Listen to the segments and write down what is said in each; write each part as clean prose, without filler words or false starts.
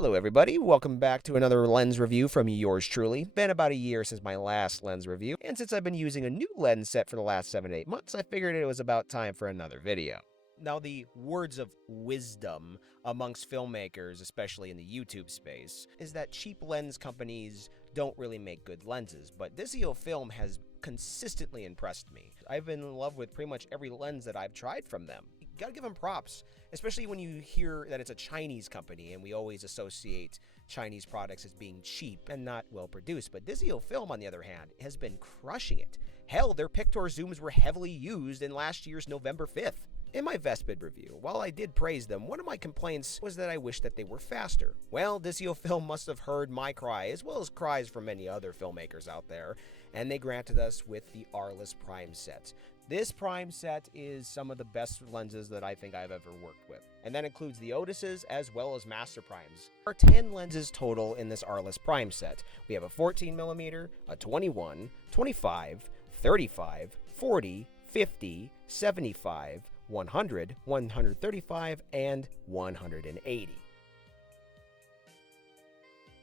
Hello everybody, welcome back to another lens review from yours truly. Been about a year since my last lens review, and since I've been using a new lens set for the last 7 to 8 months, I figured it was about time for another video. Now, the words of wisdom amongst filmmakers, especially in the YouTube space, is that cheap lens companies don't really make good lenses, but DZOFILM has consistently impressed me. I've been in love with pretty much every lens that I've tried from them. You gotta give them props, especially when you hear that it's a Chinese company, and we always associate Chinese products as being cheap and not well produced. But DZOFILM, on the other hand, has been crushing it. Hell, their Pictor zooms were heavily used in last year's November 5th. In my Vespid review, while I did praise them, one of my complaints was that I wished that they were faster. Well, DZOFILM must have heard my cry, as well as cries from many other filmmakers out there, and they granted us with the Arles Primes set. This Prime set is some of the best lenses that I think I've ever worked with, and that includes the Otuses as well as Master Primes. There are 10 lenses total in this Arles Prime set. We have a 14mm, a 21, 25, 35, 40, 50, 75, 100, 135, and 180.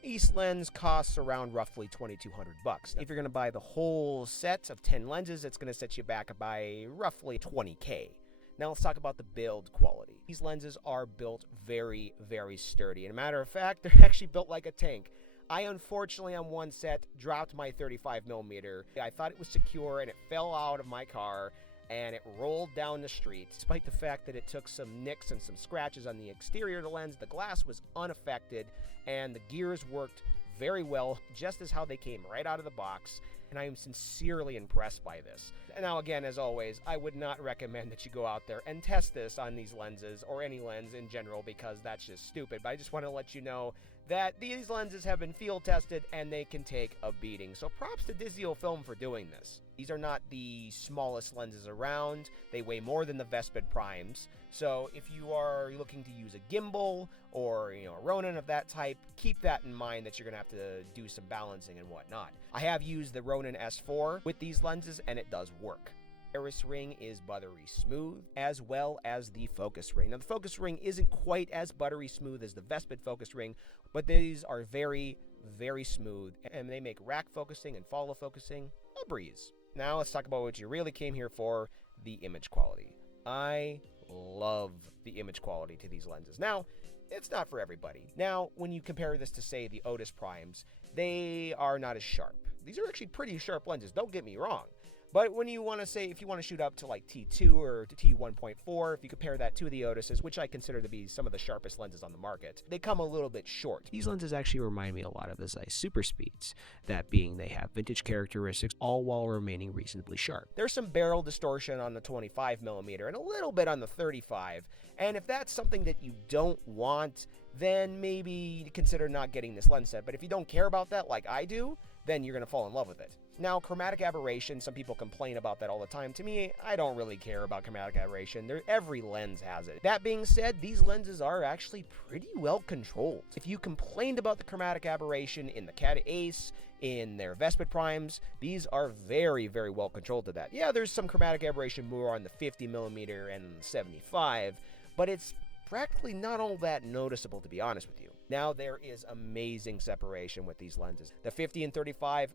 Each lens costs around roughly $2,200. If you're going to buy the whole set of 10 lenses, it's going to set you back by roughly $20K. Now let's talk about the build quality. These lenses are built very, very sturdy. And a matter of fact, they're actually built like a tank. I unfortunately on one set dropped my 35mm. I thought it was secure and it fell out of my car and it rolled down the street. Despite the fact that it took some nicks and some scratches on the exterior of the lens, the glass was unaffected and the gears worked very well, just as how they came right out of the box, and I am sincerely impressed by this. Now again, as always, I would not recommend that you go out there and test this on these lenses or any lens in general, because that's just stupid, but I just want to let you know that these lenses have been field tested and they can take a beating. So props to DZOFILM for doing this. These are not the smallest lenses around. They weigh more than the Vespid Primes. So if you are looking to use a gimbal or a Ronin of that type, keep that in mind that you're going to have to do some balancing and whatnot. I have used the Ronin S4 with these lenses and it does work. Iris ring is buttery smooth, as well as the focus ring. Now, the focus ring isn't quite as buttery smooth as the Vespid focus ring, but these are very, very smooth, and they make rack focusing and follow focusing a breeze. Now, let's talk about what you really came here for, the image quality. I love the image quality to these lenses. Now, it's not for everybody. Now, when you compare this to, say, the Otus Primes, they are not as sharp. These are actually pretty sharp lenses, don't get me wrong. But when you want to say, if you want to shoot up to like T2 or to T1.4, if you compare that to the Otuses, which I consider to be some of the sharpest lenses on the market, they come a little bit short. These lenses actually remind me a lot of the Zeiss Super Speeds, that being they have vintage characteristics, all while remaining reasonably sharp. There's some barrel distortion on the 25mm and a little bit on the 35, and if that's something that you don't want, then maybe consider not getting this lens set. But if you don't care about that like I do, then you're going to fall in love with it. Now, chromatic aberration, some people complain about that all the time. To me, I don't really care about chromatic aberration. Every lens has it. That being said, these lenses are actually pretty well controlled. If you complained about the chromatic aberration in the Cat Ace, in their Vespid Primes, these are very, very well controlled to that. Yeah, there's some chromatic aberration more on the 50mm and 75, but it's practically not all that noticeable, to be honest with you. Now, there is amazing separation with these lenses. The 50 and 35,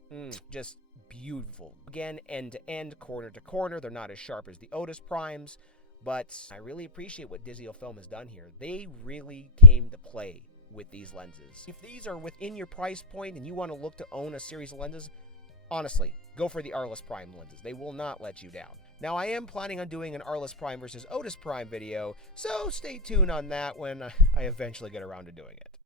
just beautiful. Again, end to end, corner to corner. They're not as sharp as the Otus Primes, but I really appreciate what DZOFILM has done here. They really came to play with these lenses. If these are within your price point and you want to look to own a series of lenses, honestly, go for the Arles Prime lenses. They will not let you down. Now, I am planning on doing an Arles Prime versus Otus Prime video, so stay tuned on that when I eventually get around to doing it.